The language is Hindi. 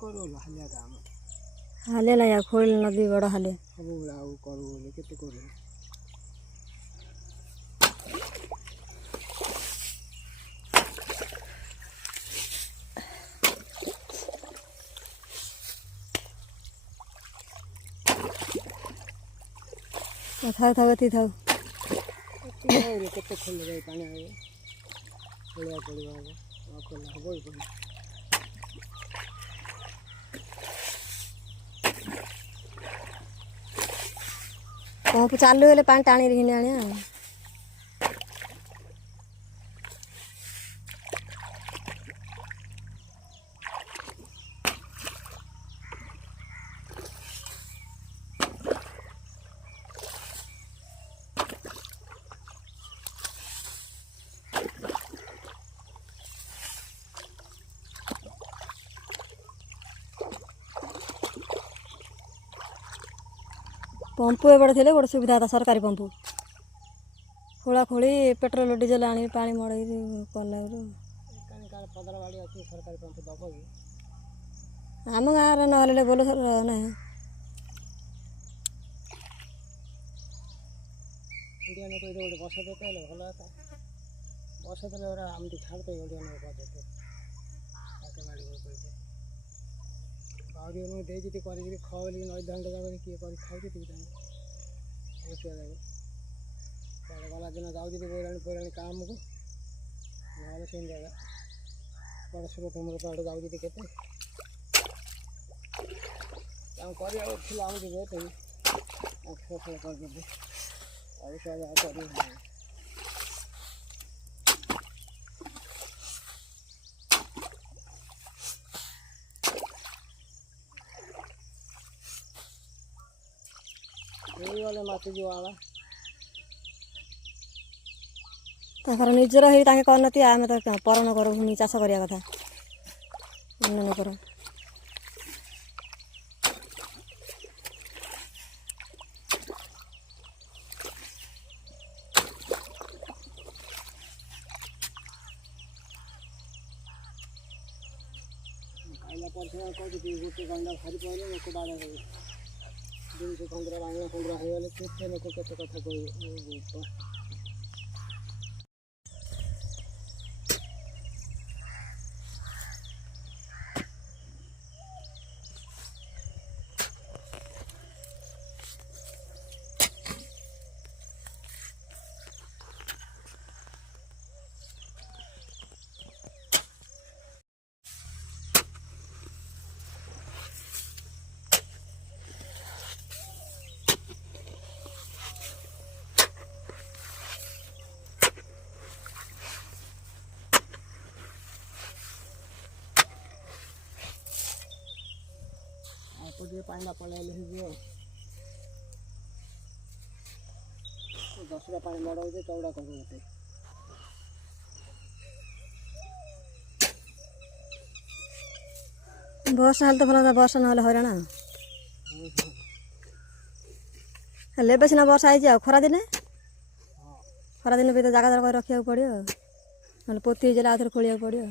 करू हालिया काम हाले ना या खोल नदी बड़ हाले सब आउ करू बोले केते करू थाऊ थाऊ अति थाऊ केते खोल जाए पानी आए खोलिया पड़िबा खोला हबो ही पड़ी पंप चालू हेले पानी टाणी घिनी आने पंप एबड़े थे गोटे सुविधा था सरकारी पंप खोला खोली पेट्रोल डीजेल आनी पानी मड़े कला सरकारी पंप दब आम गाँव ना बोलो सर ना इंडिया में कोई गोटे बस देते हैं भल था बस देते आम छाड़ते इंडिया में बस देते गाड़ी बाहरी देती कर खली नई धान जगह किए कर खाऊ बसिया जाए गला दिन जाऊँ बोराणी बोराणी काम को ना से जगह बड़ सुरत मोर आड़े जाऊँ के करदे गले माती जो आला निजर ही करती आम तो परन कर चाष करवा कथा उन्नयन कर खाइला परिश्रम कर गोटे गंडा भारी पड़े लोक बाड़ा हो दिन से 15 हो गले केते लोक केते कथा कह पानी पलैले दसरा पानी मड़ा चौड़ा कर वर्षा हेल्ले तो भल वर्षा ना हईराण हेल्ले बेसिना वर्षा आई खरा दिन भी तो जगह रखा पड़ो ना पोती आउ थे खोलिया पड़ो।